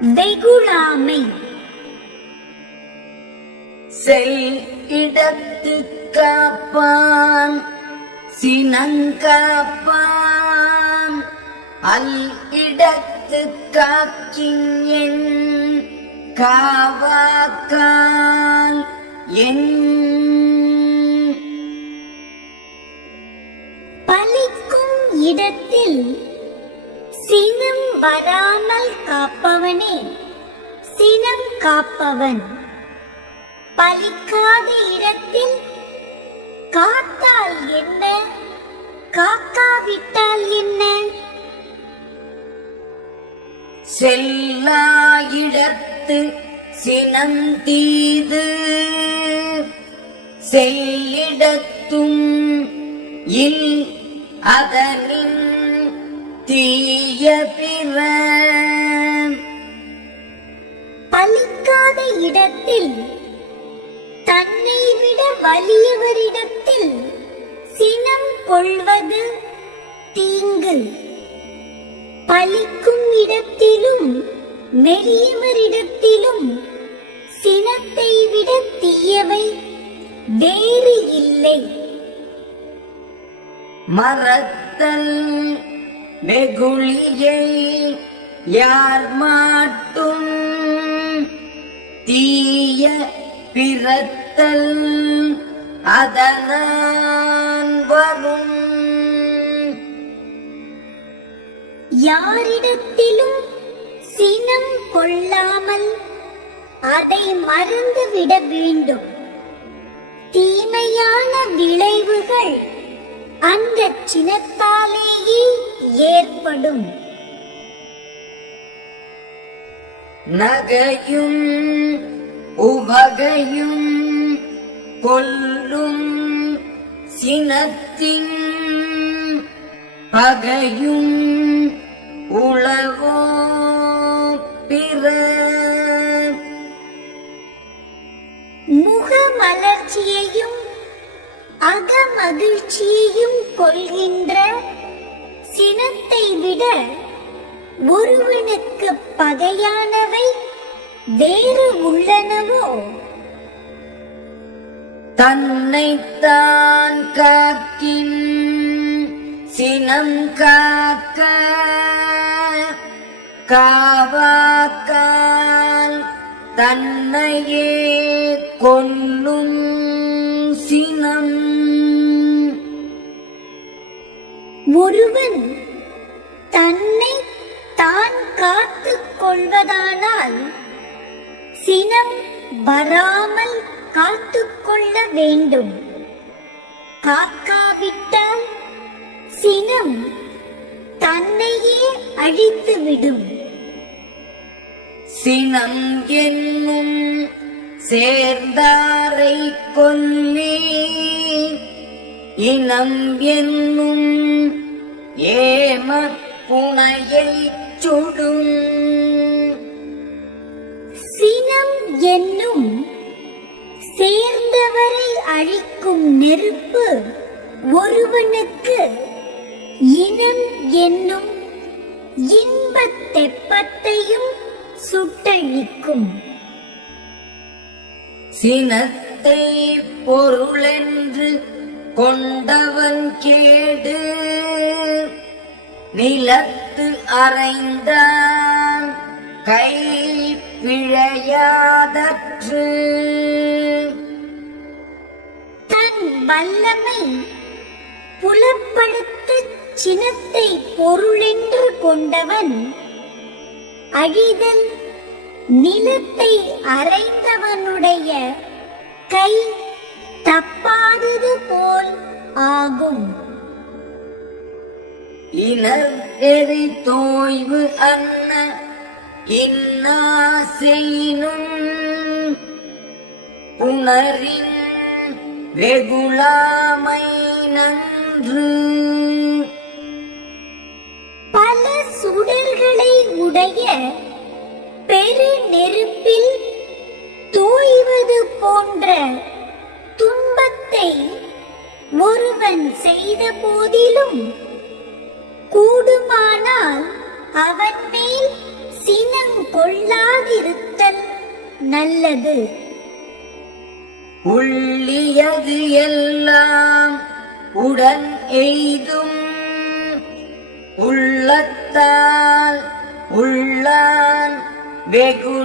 வெகுளாமை. செல் இடத்து காப்பான் சினங்காப்பான். அல் இடத்து காக்கின் காவாக்கால் என். பலிக்கும் இடத்தில் சினம் வராமல் காப்பவனே சினம் காப்பவன். பலிக்காத இடத்தில் காத்தால் என்ன? காக்காவிட்டால் என்ன? செல்லா இடத்து சினந்தீது செல்லிடத்தும் இல் அதனின் தீய பிற பலிக்காத இடத்தில் தன்னை விட வலியவரிடத்தில் சினம் கொள்வது தீங்கு. பலிக்கும் இடத்திலும் மெலியவரிடத்திலும் சினத்தை விட தீயவை வேறு இல்லை. மறத்தல் வெகுளியை யார் மாட்டும் தீய பிறத்தல் அதனான் வரும். யாரிடத்திலும் சினம் கொள்ளாமல் அதை மறந்து விட வேண்டும். தீமையான விளைவுகள் அந்த சினத்தாலே ஏற்படும் நகையும் உவகையும் கொல்லும் சினத்தின் பகையும் உளவோ பிற முக மலர்ச்சியையும் அகமகிழ்ச்சியையும் கொள்கின்ற சினத்தை விட ஒருவனுக்கு பகையானவை வேறு உள்ளனவோ? தன்னைத்தான் காக்கின் சினம் காக்க காவாக்கால் தன்னையே கொல்லும் ஒருவன் தன்னை தான் காத்து கொள்வதானால் சினம் வராமல் காத்துக் கொள்ள வேண்டும். காக்காவிட்டால் சினம் தன்னையே அழித்துவிடும் சினம் என்னும் சேர்ந்தாரை கொல்லி இனம் என்னும் ஏம புனையை சுடும். சினம் என்னும் சேர்ந்தவரை அழிக்கும் நெருப்பு ஒருவனுக்கு இனம் என்னும் இன்பத் தெப்பத்தையும் சுட்டழிக்கும். சினத்தை பொருளென்று கொண்டவன் கேடு நிலத்து அறைந்தான். கை பிழையாதற்று. தன் வல்லமை புலப்படுத்த சினத்தை பொருளென்று கொண்டவன் அழிதல் நிலத்தை அறைந்தவனுடைய கை தப்பாதது போல் ஆகும். இனவெறி தோய்வு அன்ன இன்னா செய்யும் புணரின் வெகுளாமை நன்று. பல சுடர்களை உடைய பெரு நெருப்பில் தூய்வது போன்ற ஒருவன் செய்த போதிலும் கூடுமானால் அவன் மேல் சினம் கொள்ளாதிருத்தல் நல்லது. உள்ளியது எல்லாம் உடன் எய்தும் உள்ளத்தால் உள்ளான் வெகு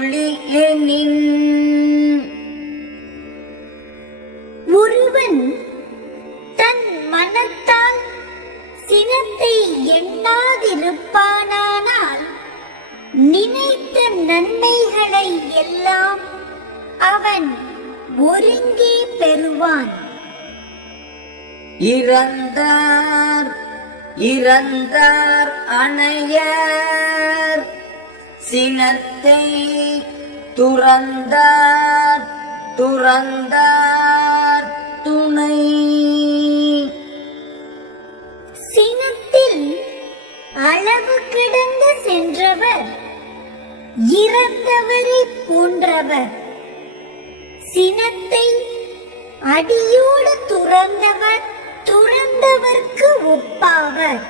எண்ணாதிருப்பானால் நினைத்த நன்மைகளை எல்லாம் அவன் ஒருங்கே பெறுவான். இறந்தார் இறந்தார் அணையர் சினத்தை துறந்தார் துறந்தார் இறந்தவரை போன்றவர். சினத்தை அடியோடு துறந்தவர் துறந்தவர்க்கு ஒப்பாவர்.